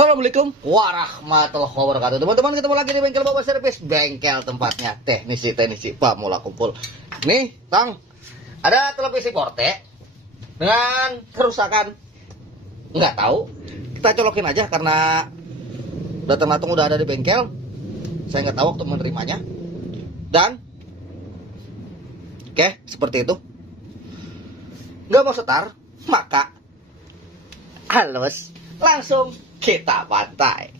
Assalamualaikum warahmatullahi wabarakatuh. Teman-teman, ketemu lagi di bengkel Bapak Servis, bengkel tempatnya teknisi Pak Mula kumpul. Nih, Tang, ada televisi Forte dengan kerusakan. Nggak tahu, kita colokin aja karena datang-datang udah ada di bengkel. Saya nggak tahu waktu menerimanya. Dan oke, seperti itu. Nggak mau setar, maka halus langsung kita bantai.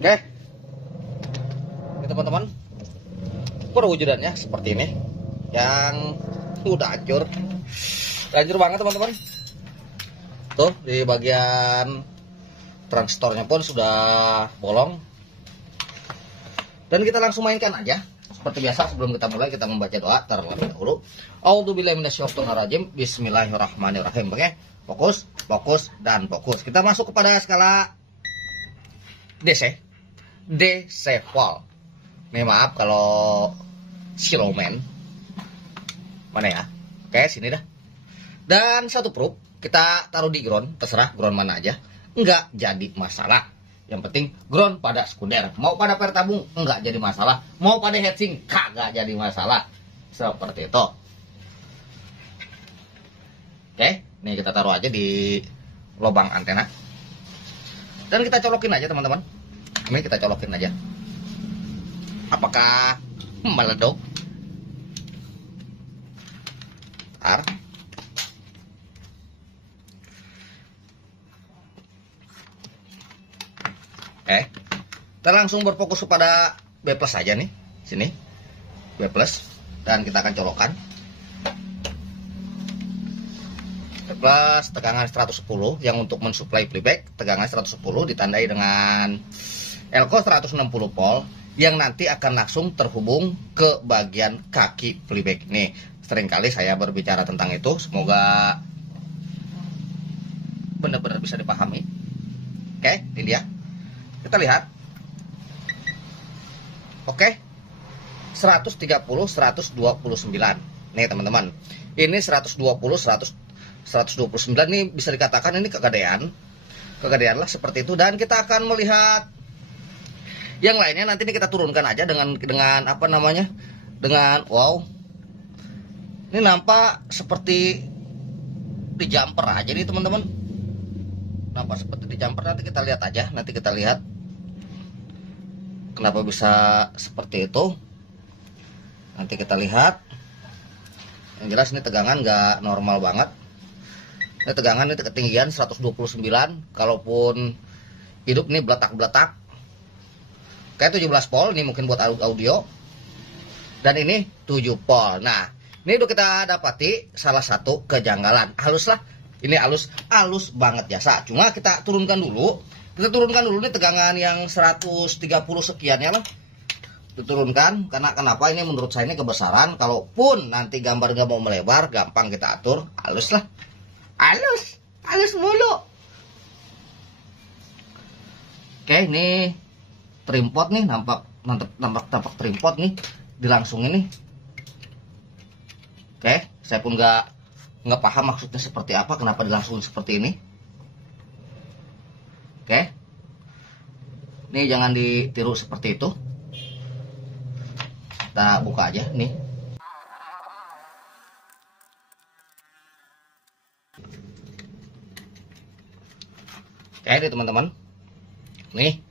Oke, ini teman-teman, perwujudannya seperti ini, yang udah hancur banget teman-teman. Tuh di bagian transistornya pun sudah bolong. Dan kita langsung mainkan aja. Seperti biasa, sebelum kita mulai kita membaca doa terlebih dahulu. A'udzubillahi minasyaitonirrajim. Bismillahirrahmanirrahim. Oke, fokus dan fokus. Kita masuk kepada skala DC volt. Nih maaf kalau silomen mana ya. Oke, sini dah. Dan satu probe kita taruh di ground, terserah ground mana aja, enggak jadi masalah. Yang penting ground pada sekunder. Mau pada per tabung enggak jadi masalah, mau pada heatsink kagak jadi masalah. Seperti itu. Oke, nih kita taruh aja di lubang antena. Dan kita colokin aja teman-teman. Ini kita colokin aja. Apakah meleduk? Oke, kita langsung berfokus kepada B+ saja nih. Sini B+, dan kita akan colokkan B+ tegangan 110 yang untuk mensuplai playback. Tegangan 110 ditandai dengan Elko 160 volt yang nanti akan langsung terhubung ke bagian kaki playback. Nih, seringkali saya berbicara tentang itu, semoga benar-benar bisa dipahami. Oke, ini dia. Kita lihat. Oke. 130 129. Nih, teman-teman. Ini 129 nih bisa dikatakan ini kegedean. Kegedean lah seperti itu, dan kita akan melihat yang lainnya nanti ini kita turunkan aja dengan apa namanya? Dengan wow. Ini nampak seperti di jumper aja nih, teman-teman. Nampak seperti di jumper, nanti kita lihat aja, nanti kita lihat kenapa bisa seperti itu. Nanti kita lihat. Yang jelas ini tegangan nggak normal banget. Ini tegangan ini ketinggian 129, kalaupun hidup nih beletak-beletak. Kayak 17 volt, ini mungkin buat audio. Dan ini 7 volt. Nah, ini udah kita dapati salah satu kejanggalan. Halus lah. Ini halus banget biasa. Cuma kita turunkan dulu. Kita turunkan dulu nih tegangan yang 130 sekian ya lah. Diturunkan, karena kenapa ini menurut saya ini kebesaran. Kalaupun nanti gambar nggak mau melebar, gampang kita atur. Halus lah. Halus mulu. Oke, ini trimpot nih, nampak trimpot nih dilangsungin nih. Oke, saya pun nggak paham maksudnya seperti apa, kenapa dilangsungin seperti ini. Oke, ini jangan ditiru seperti itu. Kita buka aja nih. Oke, ini teman-teman. Nih,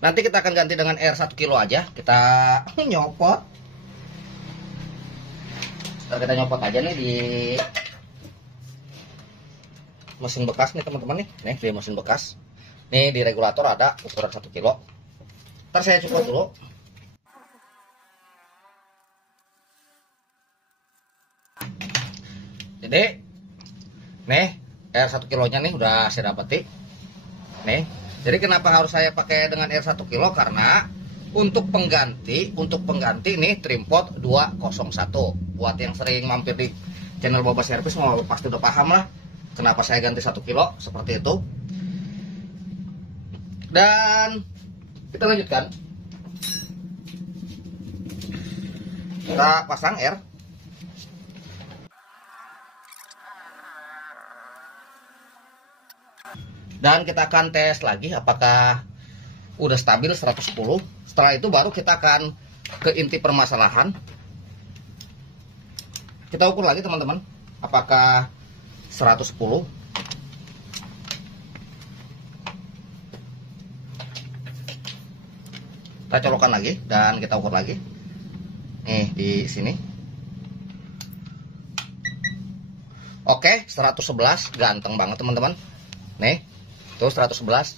nanti kita akan ganti dengan R 1 kilo aja. Kita nyopot. Kita nyopot aja nih di mesin bekas nih teman-teman nih. Nih di mesin bekas. Nih di regulator ada ukuran 1 kilo. Ntar saya copot dulu. Jadi nih R 1 kilonya nih udah saya dapetin. Nih Jadi kenapa harus saya pakai dengan air 1 kilo? Karena untuk pengganti nih Trimpot 201. Buat yang sering mampir di channel Boba Servis pasti udah paham lah kenapa saya ganti 1 kilo seperti itu. Dan kita lanjutkan. Kita pasang air. Dan kita akan tes lagi apakah udah stabil 110. Setelah itu baru kita akan ke inti permasalahan. Kita ukur lagi teman-teman, apakah 110. Kita colokkan lagi dan kita ukur lagi. Nih di sini. Oke, 111, ganteng banget teman-teman. Nih, tuh 111.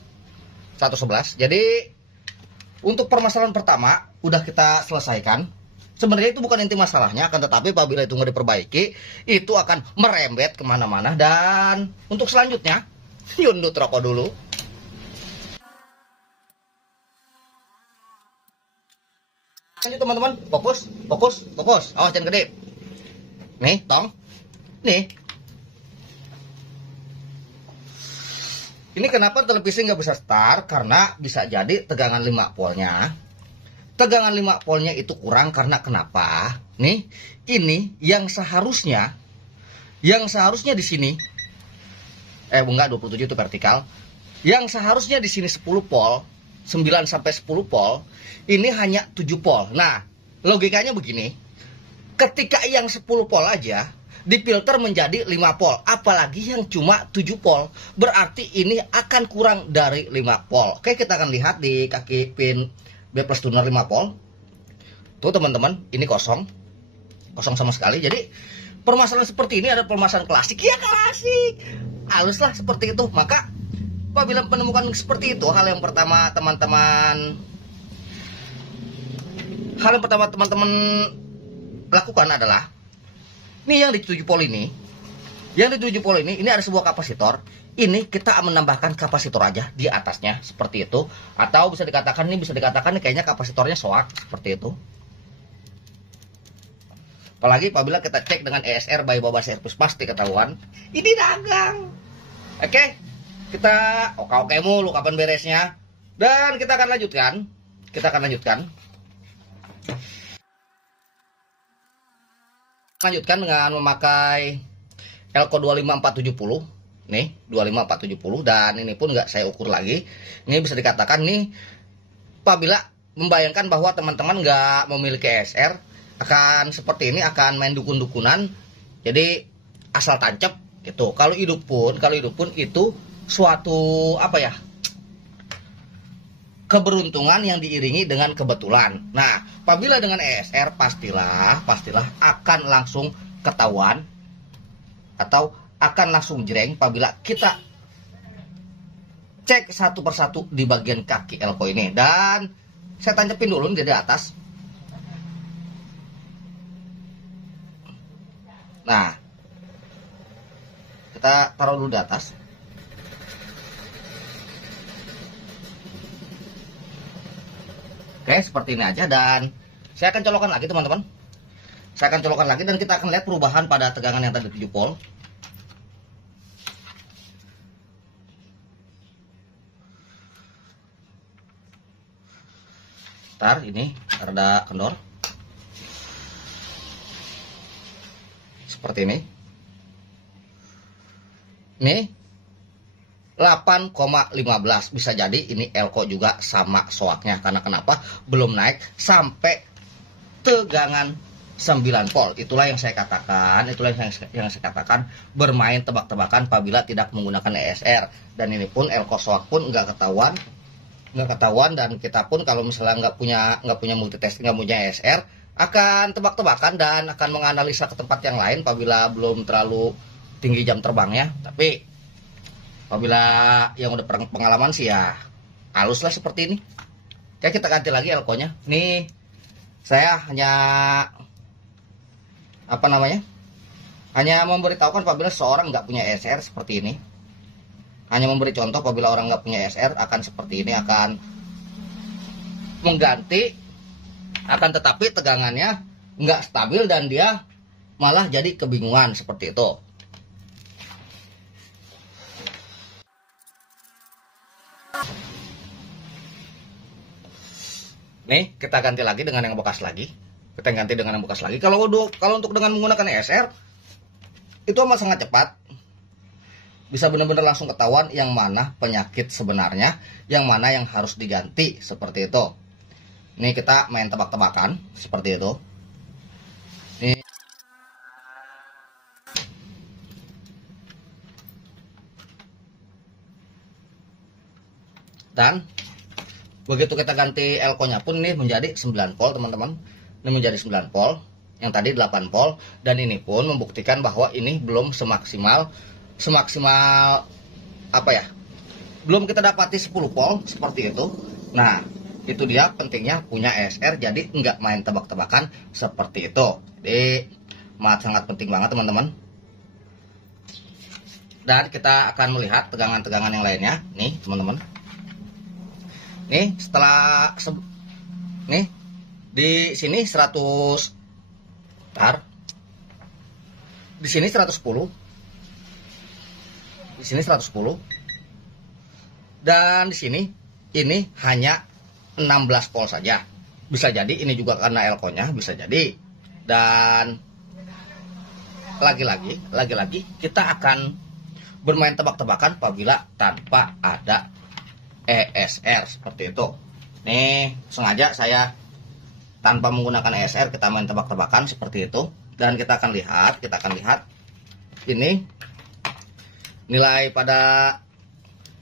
Jadi untuk permasalahan pertama udah kita selesaikan. Sebenarnya itu bukan inti masalahnya, akan tetapi apabila itu nggak diperbaiki, itu akan merembet kemana-mana. Dan untuk selanjutnya, yundut rokok dulu. Lanjut teman-teman, fokus. Awas jangan gede. Nih, tong. Nih. Ini kenapa televisi nggak bisa start? Karena bisa jadi tegangan 5 voltnya. Tegangan 5 voltnya itu kurang karena kenapa? Nih, ini yang seharusnya di sini. Enggak, 27 itu vertikal. Yang seharusnya di sini 10 volt, 9 sampai 10 volt, ini hanya 7 volt. Nah, logikanya begini. Ketika yang 10 volt aja difilter menjadi 5 volt, apalagi yang cuma 7 volt, berarti ini akan kurang dari 5 volt. Oke, kita akan lihat di kaki pin B plus tuner 5 volt. Tuh teman-teman, ini kosong sama sekali. Jadi permasalahan seperti ini ada permasalahan klasik, ya klasik, haluslah seperti itu. Maka apabila menemukan seperti itu, hal yang pertama teman-teman lakukan adalah ini yang di 7 volt ini. Yang di 7 volt ini ada sebuah kapasitor. Ini kita menambahkan kapasitor aja di atasnya seperti itu. Atau bisa dikatakan ini kayaknya kapasitornya soak seperti itu. Apalagi apabila kita cek dengan ESR by Boba Servis pasti ketahuan. Ini dagang. Oke. Kita oke mulu kapan beresnya. Dan kita akan lanjutkan. Lanjutkan dengan memakai Elko 25470. Nih 25470, dan ini pun nggak saya ukur lagi. Ini bisa dikatakan nih, apabila membayangkan bahwa teman-teman nggak memiliki ESR, akan seperti ini, akan main dukun-dukunan. Jadi asal tancap gitu. Kalau hidup pun itu suatu keberuntungan yang diiringi dengan kebetulan. Nah, apabila dengan ESR pastilah akan langsung ketahuan atau akan langsung jreng apabila kita cek satu persatu di bagian kaki elko ini. Dan saya tancapin dulu di atas. Nah, kita taruh dulu di atas. Oke, seperti ini aja, dan saya akan colokkan lagi teman-teman. Dan kita akan lihat perubahan pada tegangan yang tadi 7 volt. Ntar ini rada kendor. Seperti ini. Nih 8,15. Bisa jadi ini elko juga sama soaknya. Karena kenapa? Belum naik sampai tegangan 9 volt. Itulah yang saya katakan, bermain tebak-tebakan apabila tidak menggunakan ESR. Dan ini pun elko soak pun nggak ketahuan, dan kita pun kalau misalnya nggak punya multitesting, nggak punya ESR, akan tebak-tebakan dan akan menganalisa ke tempat yang lain apabila belum terlalu tinggi jam terbangnya. Tapi apabila yang udah pengalaman sih ya halus lah seperti ini. Oke, kita ganti lagi elko-nya. Nih saya hanya hanya memberitahukan apabila seorang nggak punya ESR seperti ini. Hanya memberi contoh apabila orang nggak punya SR akan seperti ini, akan mengganti, akan tetapi tegangannya nggak stabil dan dia malah jadi kebingungan seperti itu. Nih kita ganti lagi dengan yang bekas lagi. Kita ganti dengan yang bekas lagi. Kalau untuk dengan menggunakan SR itu amat sangat cepat. Bisa benar-benar langsung ketahuan yang mana penyakit sebenarnya, yang mana yang harus diganti seperti itu. Nih kita main tebak-tebakan seperti itu. Nih. Dan begitu kita ganti elko-nya pun nih menjadi 9 volt teman-teman. Ini menjadi 9 volt, yang tadi 8 volt, dan ini pun membuktikan bahwa ini belum semaksimal apa ya? Belum kita dapati 10 volt seperti itu. Nah, itu dia pentingnya punya SR, jadi nggak main tebak-tebakan seperti itu. Jadi sangat penting banget teman-teman. Dan kita akan melihat tegangan-tegangan yang lainnya nih teman-teman. Nih setelah nih di sini 100 tar, di sini 110, di sini 110, dan di sini ini hanya 16 volt saja. Bisa jadi ini juga karena elko-nya, bisa jadi. Dan lagi-lagi kita akan bermain tebak-tebakan apabila tanpa ada ESR seperti itu. Nih sengaja saya tanpa menggunakan ESR kita main tebak-tebakan seperti itu, dan kita akan lihat ini nilai pada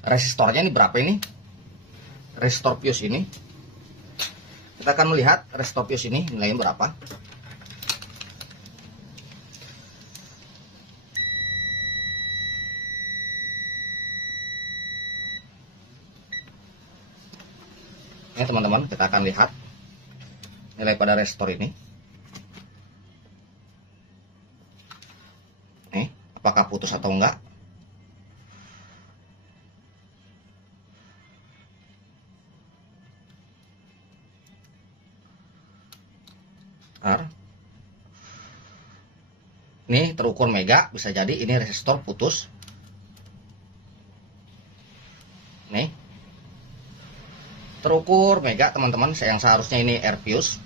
resistornya ini berapa. Ini resistor fuse ini, kita akan melihat resistor fuse ini nilainya berapa. Ini teman-teman, kita akan lihat nilai pada resistor ini. Nih, apakah putus atau enggak? Nih terukur mega, bisa jadi ini resistor putus. Nih terukur mega teman-teman, yang seharusnya ini air fuse,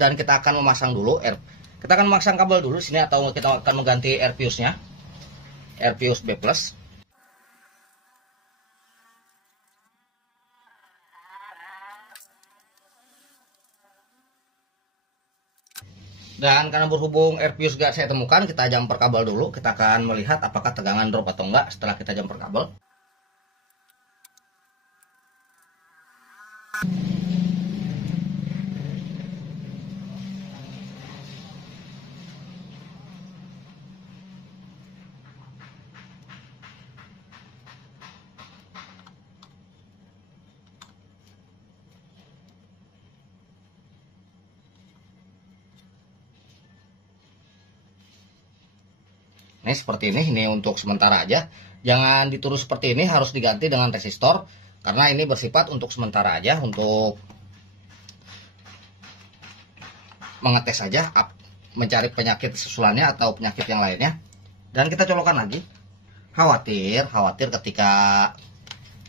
dan kita akan memasang dulu kita akan memasang kabel dulu sini, atau kita akan mengganti air fuse-nya, air fuse B+. Dan karena berhubung air fuse gak saya temukan, kita jumper kabel dulu. Kita akan melihat apakah tegangan drop atau enggak setelah kita jumper kabel. Ini seperti ini untuk sementara aja. Jangan dituruh seperti ini, harus diganti dengan resistor. Karena ini bersifat untuk sementara aja, untuk mengetes saja, mencari penyakit susulannya atau penyakit yang lainnya. Dan kita colokkan lagi. Khawatir ketika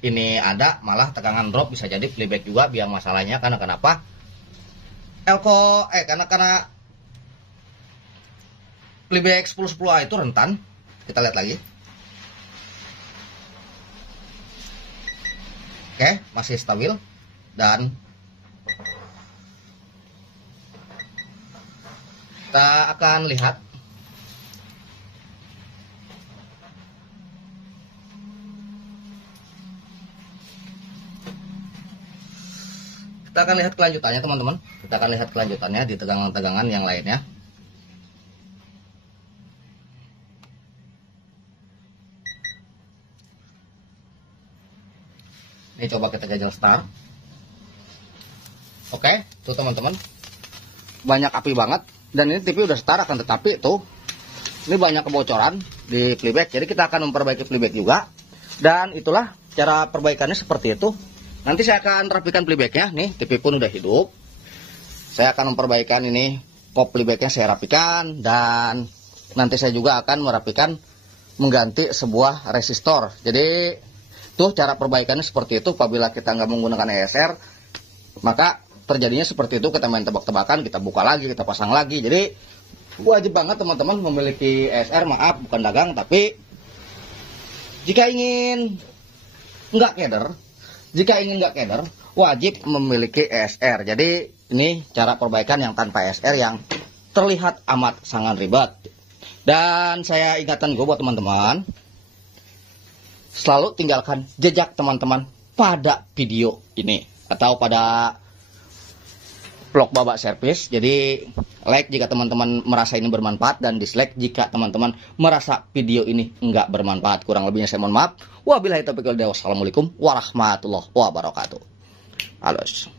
ini ada, malah tegangan drop, bisa jadi playback juga biang masalahnya. Karena kenapa? Karena playback 1010A itu rentan. Kita lihat lagi. Oke, masih stabil. Dan kita akan lihat kelanjutannya teman-teman. Kita akan lihat kelanjutannya di tegangan-tegangan yang lainnya. Ini coba kita jajal start. Oke, tuh teman-teman, banyak api banget. Dan ini TV udah start, akan tetapi tuh ini banyak kebocoran di playback, jadi kita akan memperbaiki playback juga. Dan itulah cara perbaikannya seperti itu. Nanti saya akan rapikan playbacknya. Nih, TV pun udah hidup. Saya akan memperbaikan ini, pop playbacknya saya rapikan. Dan nanti saya juga akan merapikan, mengganti sebuah resistor. Jadi tuh cara perbaikannya seperti itu. Apabila kita nggak menggunakan ESR, maka terjadinya seperti itu. Kita main tebak-tebakan, kita buka lagi, kita pasang lagi. Jadi wajib banget teman-teman memiliki ESR. Maaf, bukan dagang, tapi jika ingin nggak keder, wajib memiliki ESR. Jadi ini cara perbaikan yang tanpa ESR yang terlihat amat sangat ribet. Dan saya ingatkan buat teman-teman, selalu tinggalkan jejak teman-teman pada video ini atau pada vlog Babak Servis. Jadi like jika teman-teman merasa ini bermanfaat, dan dislike jika teman-teman merasa video ini enggak bermanfaat. Kurang lebihnya saya mohon maaf. Wabillahi taufiq wal hidayah. Wassalamualaikum warahmatullahi wabarakatuh. Halus.